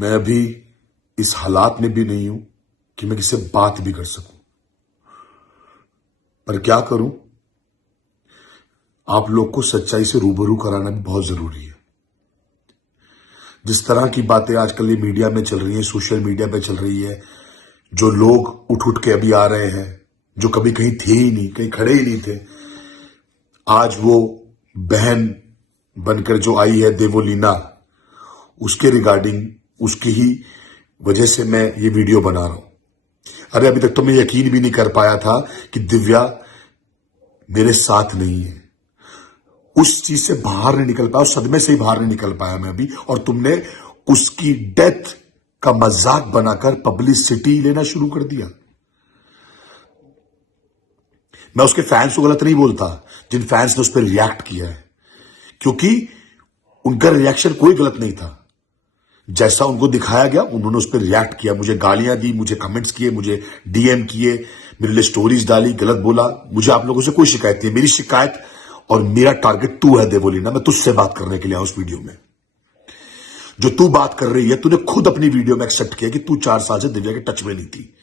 मैं अभी इस हालात में भी नहीं हूं कि मैं किसी से बात भी कर सकूं, पर क्या करूं, आप लोग को सच्चाई से रूबरू कराना भी बहुत जरूरी है। जिस तरह की बातें आजकल ये मीडिया में चल रही है, सोशल मीडिया पे चल रही है, जो लोग उठ उठ के अभी आ रहे हैं, जो कभी कहीं थे ही नहीं, कहीं खड़े ही नहीं थे, आज वो बहन बनकर जो आई है देवोलीना, उसके रिगार्डिंग, उसकी ही वजह से मैं ये वीडियो बना रहा हूं। अरे अभी तक तो मैं यकीन भी नहीं कर पाया था कि दिव्या मेरे साथ नहीं है। उस चीज से बाहर नहीं निकल पाया, उस सदमे से ही बाहर नहीं निकल पाया मैं अभी, और तुमने उसकी डेथ का मजाक बनाकर पब्लिसिटी लेना शुरू कर दिया। मैं उसके फैंस को गलत नहीं बोलता, जिन फैंस ने उस पर रिएक्ट किया है, क्योंकि उनका रिएक्शन कोई गलत नहीं था। जैसा उनको दिखाया गया उन्होंने उस पर रिएक्ट किया, मुझे गालियां दी, मुझे कमेंट्स किए, मुझे डीएम किए, मेरे लिए स्टोरीज डाली, गलत बोला। मुझे आप लोगों से कोई शिकायत नहीं। मेरी शिकायत और मेरा टारगेट तू है देवोलीना। मैं तुझसे बात करने के लिए आया उस वीडियो में। जो तू बात कर रही है, तूने खुद अपनी वीडियो में एक्सेप्ट किया कि तू 4 साल से दिव्या के टच में नहीं थी।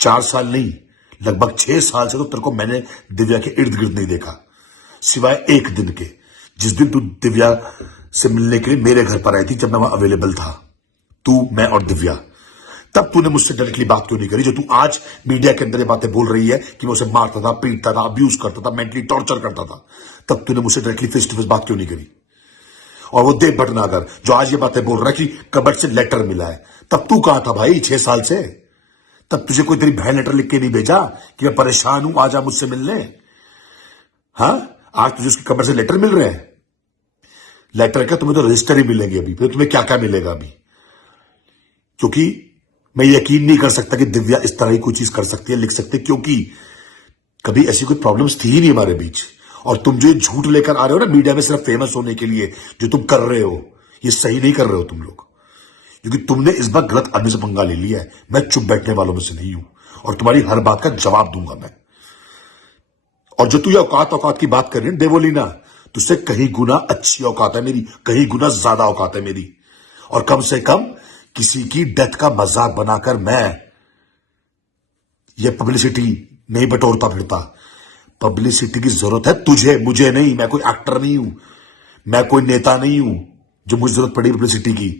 4 साल नहीं, लगभग 6 साल से तो तेरे को मैंने दिव्या के इर्द गिर्द नहीं देखा, सिवाय एक दिन के, जिस दिन तू दिव्या से मिलने के लिए मेरे घर पर आई थी, जब मैं वहां अवेलेबल था, तू, मैं और दिव्या। तब तूने मुझसे डायरेक्टली बात क्यों नहीं करी, जो तू आज मीडिया के अंदर ये बातें बोल रही है कि मैं उसे मारता था, पीटता था, अब्यूज करता था, मेंटली टॉर्चर करता था। तब तूने मुझसे डायरेक्टली फेस टू फेस बात क्यों नहीं करी? और वो देव भटनागर जो आज ये बातें बोल रहा है कि कबर्ड से लेटर मिला है, तब तू कहां था भाई 6 साल से? तब तुझे कोई तेरी बहन लेटर लिख के नहीं भेजा कि मैं परेशान हूं, आजा मुझसे मिलने? हाँ, आज तुझे उसकी कब्र से लेटर मिल रहे हैं। लेटर क्या, तुम्हें तो रजिस्टर ही मिलेंगे अभी, फिर तुम्हें क्या क्या मिलेगा अभी? क्योंकि मैं यकीन नहीं कर सकता कि दिव्या इस तरह की कोई चीज कर सकती है, लिख सकती है, क्योंकि कभी ऐसी कोई प्रॉब्लम्स थी ही नहीं हमारे बीच। और तुम जो झूठ लेकर आ रहे हो ना मीडिया में सिर्फ फेमस होने के लिए, जो तुम कर रहे हो, ये सही नहीं कर रहे हो तुम लोग, क्योंकि तुमने इस बार गलत आदमी से पंगा ले लिया है। मैं चुप बैठने वालों में से नहीं हूं, और तुम्हारी हर बात का जवाब दूंगा मैं। और जो तू ये औकात औकात की बात कर रही है देवोलीना, तुझसे कहीं गुना अच्छी औकात है मेरी, कहीं गुना ज्यादा औकात है मेरी। और कम से कम किसी की डेथ का मजाक बनाकर मैं ये पब्लिसिटी नहीं बटोरता फिरता। पब्लिसिटी की जरूरत है तुझे, मुझे नहीं। मैं कोई एक्टर नहीं हूं, मैं कोई नेता नहीं हूं जो मुझे जरूरत पड़ी पब्लिसिटी की,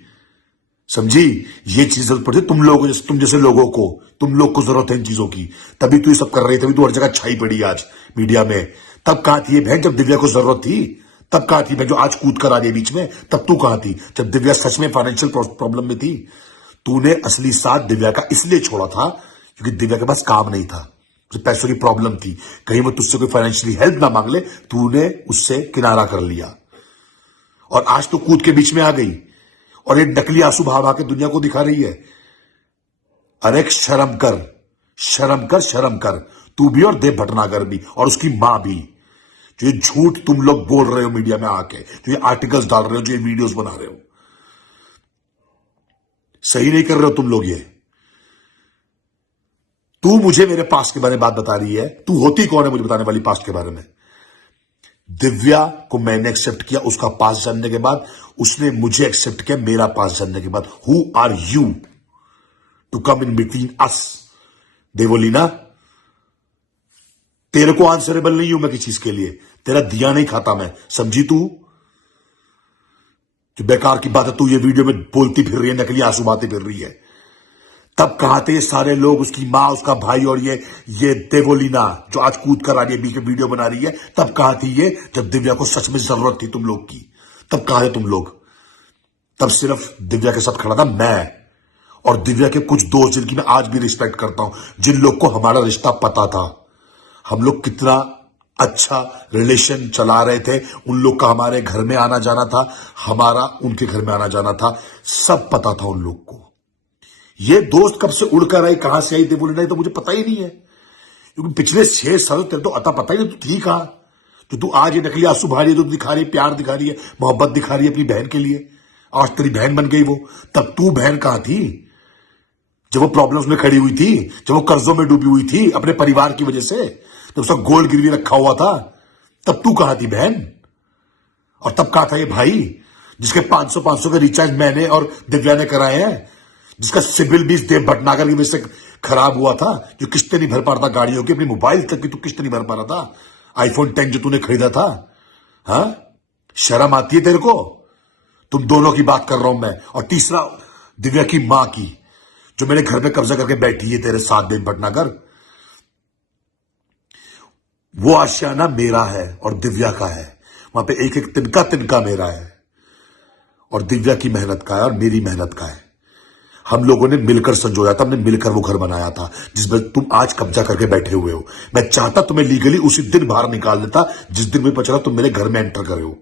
समझी? ये चीज जरूरत पड़ती है तुम लोगों, तुम जैसे लोगों को, तुम लोग को जरूरत है इन चीजों की। तभी तू ये सब कर रही, तभी तू हर जगह छाई पड़ी आज मीडिया में। तब कहां थी ये बहन जब दिव्या को जरूरत थी? तब कहां थी बहन जो आज कूद कर आ गई बीच में? तब तू कहां थी जब दिव्या सच में फाइनेंशियल प्रॉब्लम में थी? तूने असली साथ दिव्या का इसलिए छोड़ा था क्योंकि दिव्या के पास काम नहीं था, पैसों की प्रॉब्लम थी, कहीं वो तुझसे कोई फाइनेंशियली हेल्प ना मांग ले, तूने उससे किनारा कर लिया। और आज तो कूद के बीच में आ गई और एक नकली आंसू बहा के दुनिया को दिखा रही है। अरे शर्म कर, शर्म कर, शर्म कर, तू भी और देव भटनागर भी और उसकी मां भी। जो ये झूठ तुम लोग बोल रहे हो मीडिया में आके, जो ये आर्टिकल्स डाल रहे हो, जो ये वीडियोस बना रहे हो, सही नहीं कर रहे हो तुम लोग ये। तू मुझे मेरे पास्ट के बारे में बात बता रही है, तू होती कौन है मुझे बताने वाली पास्ट के बारे में? दिव्या को मैंने एक्सेप्ट किया उसका पास्ट जानने के बाद, उसने मुझे एक्सेप्ट किया मेरा पास्ट जानने के बाद। Who are you to come in between us? Devolina, तेरे को आंसरेबल नहीं हूं मैं किसी चीज के लिए, तेरा दिया नहीं खाता मैं, समझी तू? जो बेकार की बात है तू ये वीडियो में बोलती फिर रही है, नकली आंसू बातें फिर रही है। तब कहां थे सारे लोग, उसकी मां, उसका भाई, और ये देवोलीना जो आज कूद कर आ रही है, बीच में वीडियो बना रही है? तब कहां थी ये जब दिव्या को सच में जरूरत थी तुम लोग की? तब कहां थे तुम लोग? तब सिर्फ दिव्या के साथ खड़ा था मैं और दिव्या के कुछ दोस्त, जिनकी मैं आज भी रिस्पेक्ट करता हूं, जिन लोग को हमारा रिश्ता पता था, हम लोग कितना अच्छा रिलेशन चला रहे थे, उन लोग का हमारे घर में आना जाना था, हमारा उनके घर में आना जाना था, सब पता था उन लोग को। ये दोस्त कब से उड़कर आई, कहां से आई देवोलीना, तो मुझे पता ही नहीं है, क्योंकि पिछले 6 साल तेरे तो अता पता ही नहीं तू थी कहां। तो तू आज ये नकली आंसू बहा रही है, तो दिखा रही है, प्यार दिखा रही है, मोहब्बत दिखा रही है अपनी बहन के लिए। आज तेरी बहन बन गई वो, तब तू बहन कहां थी जब वो प्रॉब्लम्स में खड़ी हुई थी, जब वो कर्जों में डूबी हुई थी अपने परिवार की वजह से, जब उसका गोल्ड गिरवी रखा हुआ था? तब तू कहां थी बहन? और तब कहां था ये भाई जिसके 500 के रिचार्ज मैंने और दिव्या ने कराए हैं, जिसका सिविल भी देव भटनागर की वजह से खराब हुआ था, जो किस्तें नहीं भर पा रहा था गाड़ियों की, अपनी मोबाइल तक की तो किस्त नहीं भर पा रहा था, आईफोन 10 जो तूने खरीदा था। हाँ, शर्म आती है तेरे को? तुम दोनों की बात कर रहा हूं मैं। और तीसरा, दिव्या की मां की, जो मेरे घर में कब्जा करके बैठी है तेरे साथ देव भटनागर। वो आशियाना मेरा है और दिव्या का है, वहां पे एक एक तिनका तिनका मेरा है, और दिव्या की मेहनत का है और मेरी मेहनत का है। हम लोगों ने मिलकर संजोया था, हमने मिलकर वो घर बनाया था जिसमें तुम आज कब्जा करके बैठे हुए हो। मैं चाहता तुम्हें लीगली उसी दिन बाहर निकाल देता जिस दिन मुझे पता चला तुम मेरे घर में एंटर करे हो,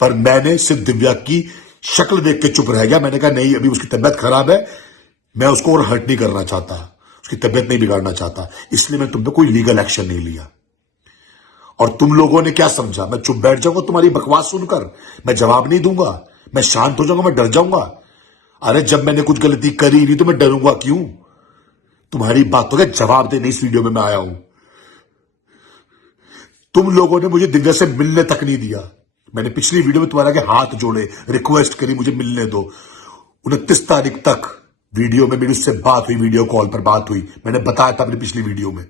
पर मैंने सिर्फ दिव्या की शक्ल देख के चुप रह गया। मैंने कहा नहीं, अभी उसकी तबियत खराब है, मैं उसको और हर्ट नहीं करना चाहता, उसकी तबियत नहीं बिगाड़ना चाहता, इसलिए मैं तुम पे कोई लीगल एक्शन नहीं लिया। और तुम लोगों ने क्या समझा, मैं चुप बैठ जाऊंगा तुम्हारी बकवास सुनकर? मैं जवाब नहीं दूंगा, मैं शांत हो जाऊंगा, मैं डर जाऊंगा? अरे जब मैंने कुछ गलती करी नहीं तो मैं डरूंगा क्यों? तुम्हारी बातों का जवाब देने इस वीडियो में मैं आया हूं। तुम लोगों ने मुझे दिव्या से मिलने तक नहीं दिया। मैंने पिछली वीडियो में तुम्हारे आगे हाथ जोड़े, रिक्वेस्ट करी मुझे मिलने दो। 29 तारीख तक वीडियो में मेरी उससे बात हुई, वीडियो कॉल पर बात हुई, मैंने बताया था अपनी पिछली वीडियो में।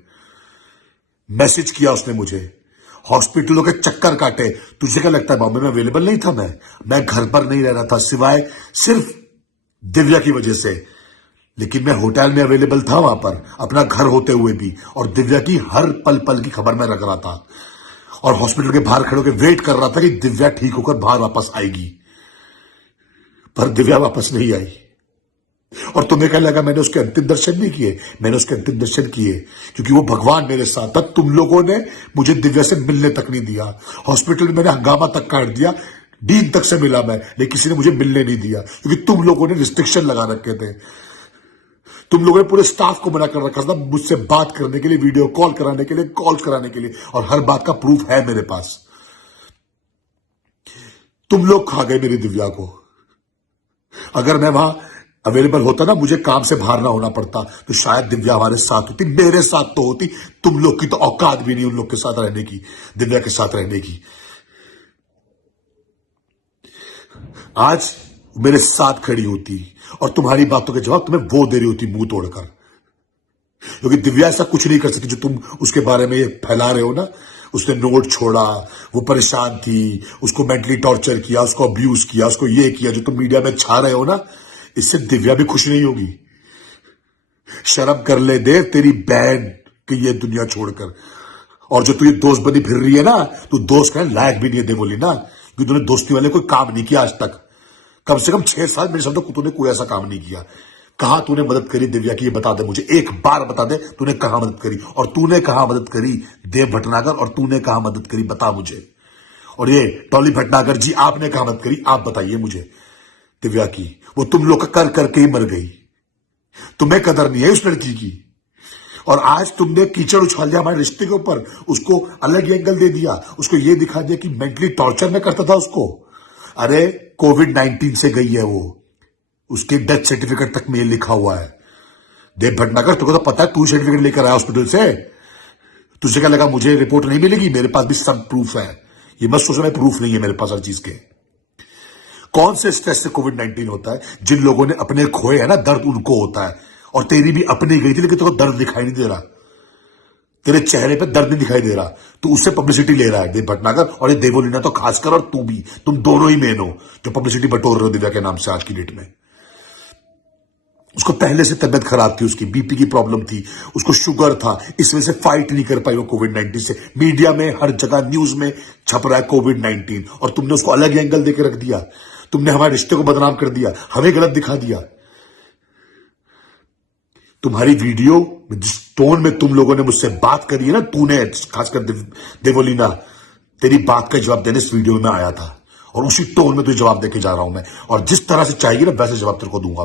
मैसेज किया उसने मुझे, हॉस्पिटलों के चक्कर काटे। तुझे क्या लगता है बॉम्बे में अवेलेबल नहीं था? मैं घर पर नहीं रह रहा था सिवाय सिर्फ दिव्या की वजह से, लेकिन मैं होटल में अवेलेबल था वहां पर, अपना घर होते हुए भी, और दिव्या की हर पल पल की खबर मैं रख रहा था, और हॉस्पिटल के बाहर खड़े होकर वेट कर रहा था कि दिव्या ठीक होकर बाहर वापस आएगी, पर दिव्या वापस नहीं आई। और तुम्हें क्या लगा मैंने उसके अंतिम दर्शन नहीं किए? मैंने उसके अंतिम दर्शन किए क्योंकि वो भगवान मेरे साथ था। तुम लोगों ने मुझे दिव्या से मिलने तक नहीं दिया, हॉस्पिटल में मैंने हंगामा तक काट दिया, डीन तक से मिला मैं, लेकिन किसी ने मुझे मिलने नहीं दिया क्योंकि तुम लोगों ने रिस्ट्रिक्शन लगा रखे थे। तुम लोगों ने पूरे स्टाफ को मना कर रखा था मुझसे बात करने के लिए, वीडियो कॉल कराने के लिए, कॉल कराने के लिए, और हर बात का प्रूफ है मेरे पास। तुम लोग खा गए मेरी दिव्या को। अगर मैं वहां अवेलेबल होता ना, मुझे काम से बाहर ना होना पड़ता, तो शायद दिव्या हमारे साथ होती, मेरे साथ तो होती। तुम लोग की तो औकात भी नहीं उन लोग के साथ रहने की, दिव्या के साथ रहने की। आज मेरे साथ खड़ी होती और तुम्हारी बातों के जवाब तुम्हें वो दे रही होती मुंह तोड़कर, क्योंकि दिव्या ऐसा कुछ नहीं कर सकती जो तुम उसके बारे में ये फैला रहे हो ना। उसने नोट छोड़ा, वो परेशान थी, उसको मेंटली टॉर्चर किया, उसको अब्यूज किया, उसको ये किया जो तुम मीडिया में छा रहे हो ना, इससे दिव्या भी खुश नहीं होगी। शर्म कर ले देव, तेरी बहन की ये दुनिया छोड़कर। और जो तू ये दोस्त बनी फिर रही है ना, तू दोस्त का लायक भी नहीं है देवोली ना, क्योंकि तूने दोस्ती वाले कोई काम नहीं किया आज तक। कम से कम 6 साल मेरे साथ तूने कोई ऐसा काम नहीं किया। कहां तूने मदद करी दिव्या की, ये बता दे मुझे, एक बार बता दे तूने कहां मदद करी, और तूने कहां मदद करी देव भटनागर, और तूने कहां मदद करी बता मुझे। और ये टॉली भटनागर जी, आपने कहां मदद करी, आप बताइए मुझे। दिव्या की वो तुम लोग कर करके ही मर गई, तुम्हें कदर नहीं है उस लड़की की। और आज तुमने कीचड़ उछाल दिया हमारे रिश्ते के ऊपर, उसको अलग एंगल दे दिया, उसको ये दिखा दिया कि मेंटली टॉर्चर में करता था उसको। अरे कोविड-19 से गई है वो, उसके डेथ सर्टिफिकेट तक में ये लिखा हुआ है। देव भटनागर, तुमको तो पता है, तू सर्टिफिकेट लेकर आया हॉस्पिटल से। तुझे क्या लगा मुझे रिपोर्ट नहीं मिलेगी? मेरे पास भी सब प्रूफ है, ये मत सोचो मैं प्रूफ नहीं है मेरे पास हर चीज के। कौन से स्ट्रेस से कोविड-19 होता है? जिन लोगों ने अपने खोए है ना, दर्द उनको होता है। और तेरी भी अपनी गई थी, लेकिन तेरे को दर्द दिखाई नहीं दे रहा, तेरे चेहरे पे दर्द नहीं दिखाई दे रहा, तो उससे पब्लिसिटी ले रहा है देव भटनागर। और ये देवोलीना तो खासकर, और तू भी, तुम दोनों ही मेन हो जो पब्लिसिटी बटोर रहे हो दिव्या के नाम से आज की डेट में। उसको पहले से तबियत खराब थी, उसकी बीपी की प्रॉब्लम थी, उसको शुगर था, इस वजह से फाइट नहीं कर पाई वो कोविड-19 से। मीडिया में हर जगह न्यूज में छप रहा है कोविड-19, और तुमने उसको अलग एंगल देकर रख दिया। तुमने हमारे रिश्ते को बदनाम कर दिया, हमें गलत दिखा दिया। तुम्हारी वीडियो जिस टोन में तुम लोगों ने मुझसे बात करी है ना, तूने खासकर देवोलीना, तेरी बात का जवाब देने इस वीडियो में आया था, और उसी टोन में तुझे जवाब देके जा रहा हूं मैं, और जिस तरह से चाहिए ना वैसे जवाब तेरे को दूंगा।